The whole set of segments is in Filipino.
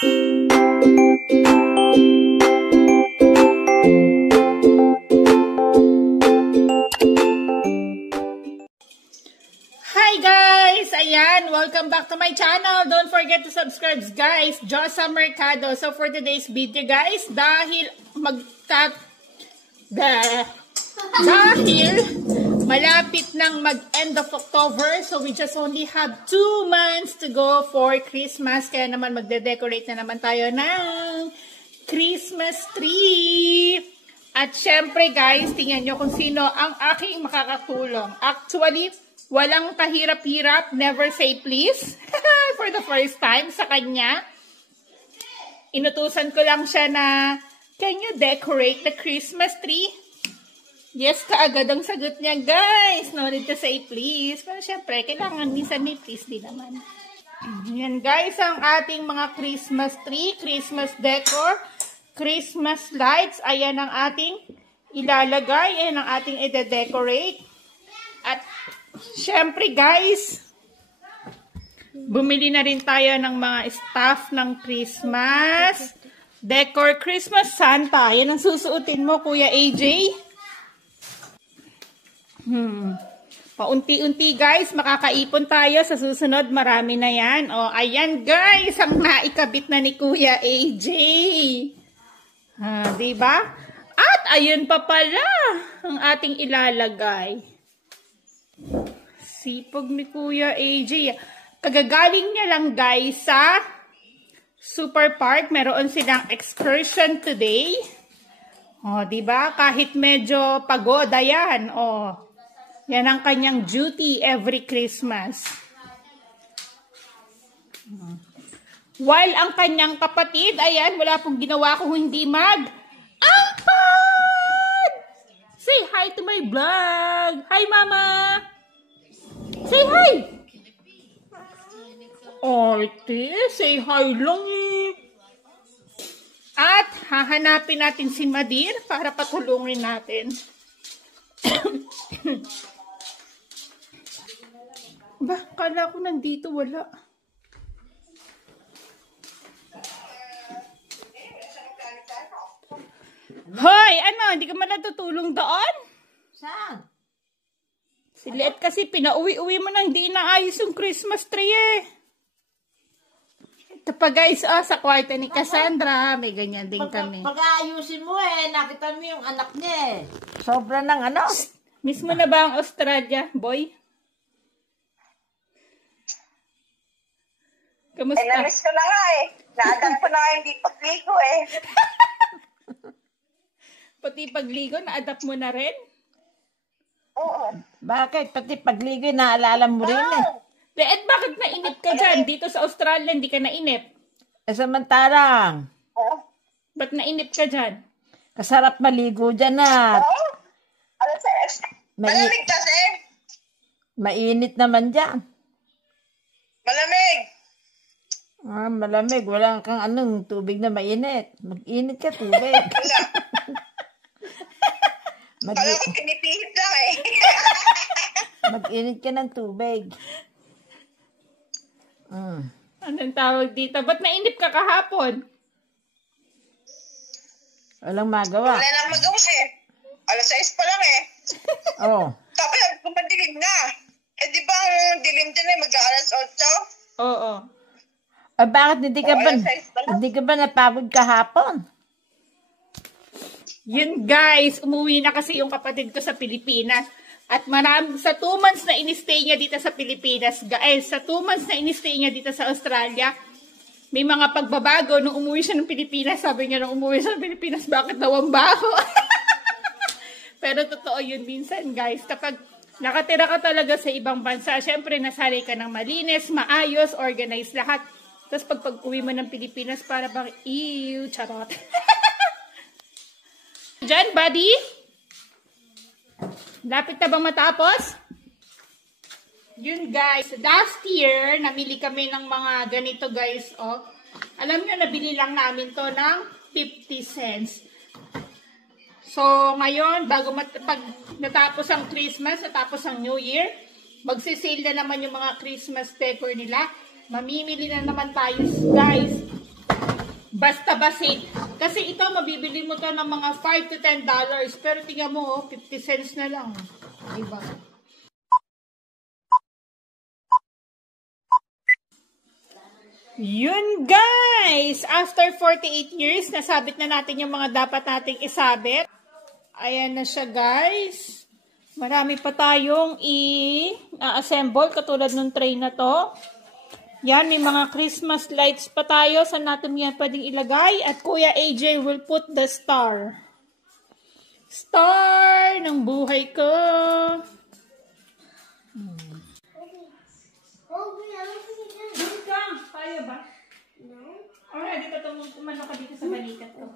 Hi guys! Ayan, welcome back to my channel. Don't forget to subscribe guys. Josa Mercado. So for today's video guys, dahil malapit ng mag-end of October, so we just only have 2 months to go for Christmas. Kaya naman magde-decorate na naman tayo ng Christmas tree. At syempre guys, tingnan nyo kung sino ang aking makakatulong. Actually, walang kahirap-hirap, never say please. For the first time sa kanya. Inutusan ko lang siya na, can you decorate the Christmas tree? Yes, kaagad ang sagot niya, guys. No need to say please. Pero syempre, kailangan minsan may please din naman. Yan guys, ang ating mga Christmas tree, Christmas decor, Christmas lights. Ayan ang ating ilalagay. Ayan ang ating i-decorate. At syempre guys, bumili na rin tayo ng mga stuff ng Christmas decor, Christmas Santa. Yan ang susuotin mo, Kuya AJ. Paunti-unti guys, makakaipon tayo sa susunod. Marami na yan. O, ayan guys, ang naikabit na ni Kuya AJ. Diba? At ayun pa pala ang ating ilalagay. Sipag ni Kuya AJ. Kagagaling niya lang guys sa Super Park. Meron silang excursion today. O, diba? Kahit medyo pagod, ayan. O, yan ang kanyang duty every Christmas. While ang kanyang kapatid, ayan, wala pong ginawa kung hindi mag-ampad! Say hi to my vlog! Hi, Mama! Say hi! Ate, say hi lang eh. At hahanapin natin si Madir para patulungin natin. Ba, kala ko nandito, wala. Hoy, ano, hindi ka man natutulong doon? Saan? Si Liet kasi pinauwi-uwi mo na hindi inaayos yung Christmas tree eh. Ito pa guys, sa kwarto ni Cassandra, may ganyan din kami. Pag-aayusin mo eh, nakita mo yung anak niya eh. Sobra ng ano. Miss mo na ba ang Australia, boy? Kamusta? Na-miss ko na nga eh. Naadang ko na nga hindi pagligo eh. Pati pagligo, na-adapt mo na rin? Oo. Bakit? Pati pagligo, naalala mo rin eh. Liet, bakit nainip ka dyan? Dito sa Australia, hindi ka nainip. Samantalang. Oo. Ba't nainip ka dyan? Kasarap maligo dyan na. Oo. Ano sa malamig kasi. Mainit naman dyan. Malamig. Malamig. Wala kang anong tubig na mainit. Mag-init ka tubig. Kala ko pinipihit lang eh. Mag-init ka ng tubig. Anong tawag dito? Ba't nainip ka kahapon? Walang magawa. Wala lang magawa eh. Alas 6 pa lang eh. Oo. Tapos kumadilim na. Eh di ba ang dilim dyan eh mag-aalas 8? Oo. Bakit hindi ka ba napagod kahapon? Yun guys, umuwi na kasi yung kapatid ko sa Pilipinas. At sa 2 months na in-stay niya dito sa Pilipinas, guys, sa 2 months na in-stay niya dito sa Australia, may mga pagbabago. Nung umuwi siya ng Pilipinas, sabi niya nung umuwi siya ng Pilipinas, bakit daw ang baho? Pero totoo yun minsan, guys. Kapag nakatira ka talaga sa ibang bansa, syempre nasanay ka ng malinis, maayos, organized lahat. Tapos pag-uwi mo ng Pilipinas, para bang, ew, charot. Diyan, buddy? Lapit na bang matapos? Yun guys, last year, namili kami ng mga ganito guys, oh. Alam nyo, nabili lang namin to ng 50 cents. So, ngayon, pag natapos ang Christmas, natapos ang New Year, magsisale na naman yung mga Christmas decor nila. Mamimili na naman tayo, guys. Basta basit. Kasi ito, mabibili mo to ng mga $5 to $10. Pero tingnan mo, 50 cents na lang. Diba? Yun guys! After 48 years, nasabit na natin yung mga dapat nating isabit. Ayan na siya guys. Marami pa tayong i-assemble katulad ng tray na to. Yan, may mga Christmas lights pa tayo. Saan natin yan pwedeng ilagay? At Kuya AJ will put the star. Star ng buhay ko. Doon ka. Kaya ba? No. Alright, dito tumano ka dito sa balikat ko.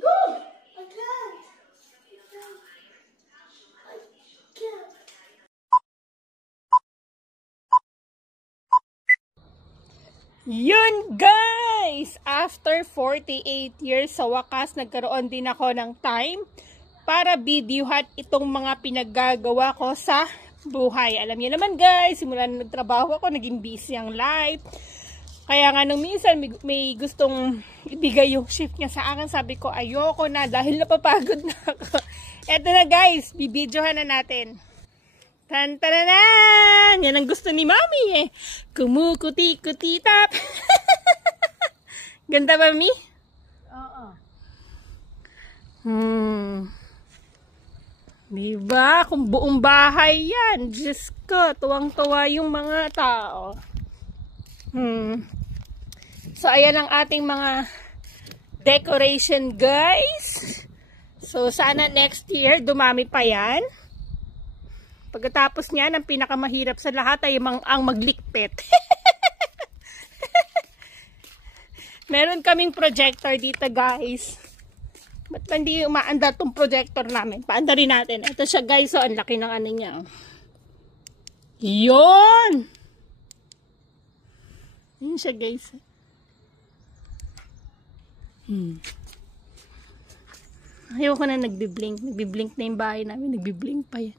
Go! I can't. Yun guys! After 48 years, sa wakas, nagkaroon din ako ng time para videohan itong mga pinaggagawa ko sa buhay. Alam niyo naman guys, simula na nagtrabaho ako, naging busy ang life. Kaya nga nung minsan may gustong ibigay yung shift niya sa akin, sabi ko ayoko na dahil napapagod na ako. Eto na guys, bibidyohan na natin. Tan-taranan! Yan ang gusto ni Mami eh. Kumukuti-kuti-tap. Ganda ba, Mi? Oo. Diba? Kung buong bahay yan. Diyos ko, tuwang-tuwa yung mga tao. So, ayan ang ating mga decoration, guys. So, sana next year, dumami pa yan. Pagkatapos niyan, ang pinakamahirap sa lahat ay ang maglikpit. Meron kaming projector dito, guys. Ba't hindi umaandar tong projector namin? Paandarin natin. Ito siya, guys. So, ang laki ng ano niya. Yun! Yun siya, guys. Ayoko na nagbiblink. Nagbiblink na yung bahay namin. Nagbiblink pa yan.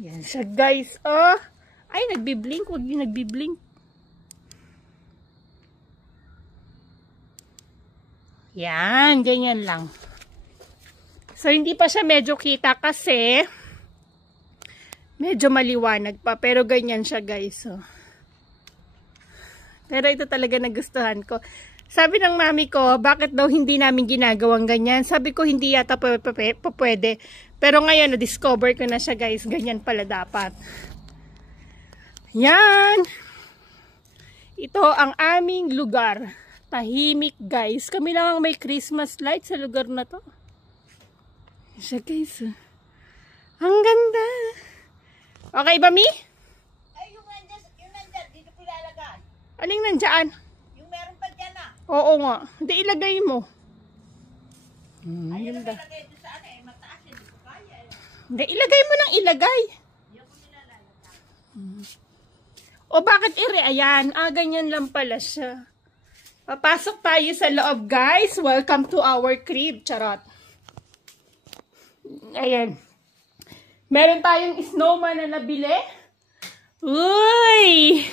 Yan siya guys. Oh. Ay, nagbiblink. Huwag yung nagbiblink. Yan. Ganyan lang. So, hindi pa siya medyo kita kasi medyo maliwanag pa. Pero ganyan siya guys. Oh. Pero ito talaga nagustuhan ko. Sabi ng mami ko, bakit daw hindi namin ginagawang ganyan? Sabi ko, hindi yata pwede. Pero ngayon, na-discover ko na siya guys. Ganyan pala dapat. Yan. Ito ang aming lugar. Tahimik guys. Kami lang ang may Christmas light sa lugar na to. Siya guys. Ang ganda. Okay ba, Mi? Ay, yung nandyan, dito ko ilalagay. Aling nandyan? Yung meron pa dyan ah. Oo nga. Hindi, ilagay mo. Ayun Ganda. na ilagay doon sa ano eh, mataas eh, hindi ko kaya eh. Hindi, ilagay mo ng ilagay. Yung ko nilalagay. O bakit Ayan. Ganyan lang pala siya. Papasok tayo sa loob, guys. Welcome to our crib. Charot. Ayan. Meron tayong snowman na nabili. Uy!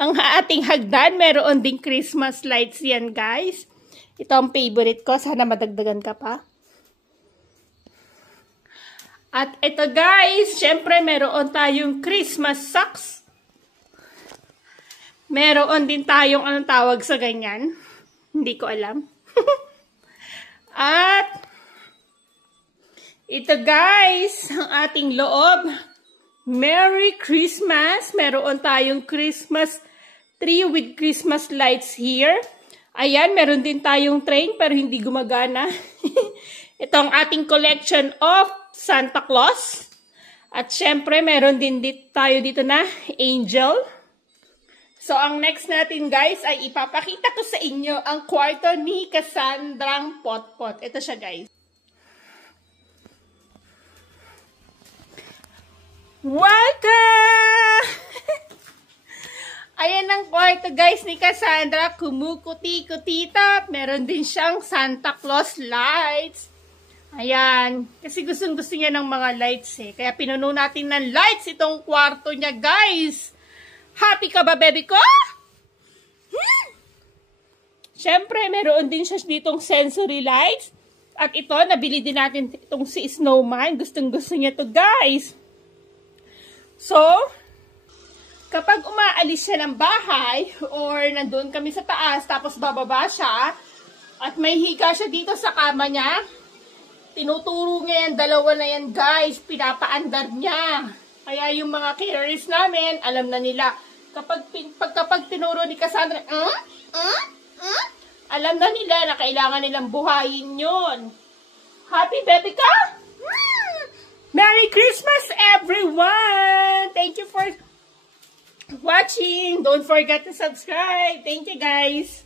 Ang ating hagdan, meron ding Christmas lights yan, guys. Ito ang favorite ko. Sana madagdagan ka pa. At ito, guys, syempre meron tayong Christmas socks. Meron din tayong anong tawag sa ganyan. Hindi ko alam. At ito, guys, ang ating loob. Merry Christmas! Meron tayong Christmas tree with Christmas lights here. Ayan, meron din tayong train pero hindi gumagana. Ito ang ating collection of Santa Claus. At syempre, meron din tayo dito na angel. So, ang next natin, guys, ay ipapakita ko sa inyo ang kwarto ni Cassandrang Potpot. Ito siya, guys. Welcome! Ayan ang kwarto guys ni Cassandra. Kumukuti-kutitap. Meron din siyang Santa Claus lights. Ayan. Kasi gustong-gusto niya ng mga lights eh. Kaya pinuno natin ng lights itong kwarto niya, guys. Happy ka ba, baby ko? Siyempre, meron din siya ditong sensory lights. At ito, nabili din natin itong si Snowman. Gustong-gusto niya to, guys. So, kapag umaalis siya ng bahay, or nandun kami sa taas, tapos bababa siya, at may higa siya dito sa kama niya, tinuturo niya yan, dalawa na yan, guys. Pinapaandar niya. Kaya yung mga carers namin, alam na nila. Kapag tinuro ni Cassandra, alam na nila na kailangan nilang buhayin yun. Happy baby ka? Merry Christmas, everyone! Thank you for watching. Don't forget to subscribe. Thank you, guys.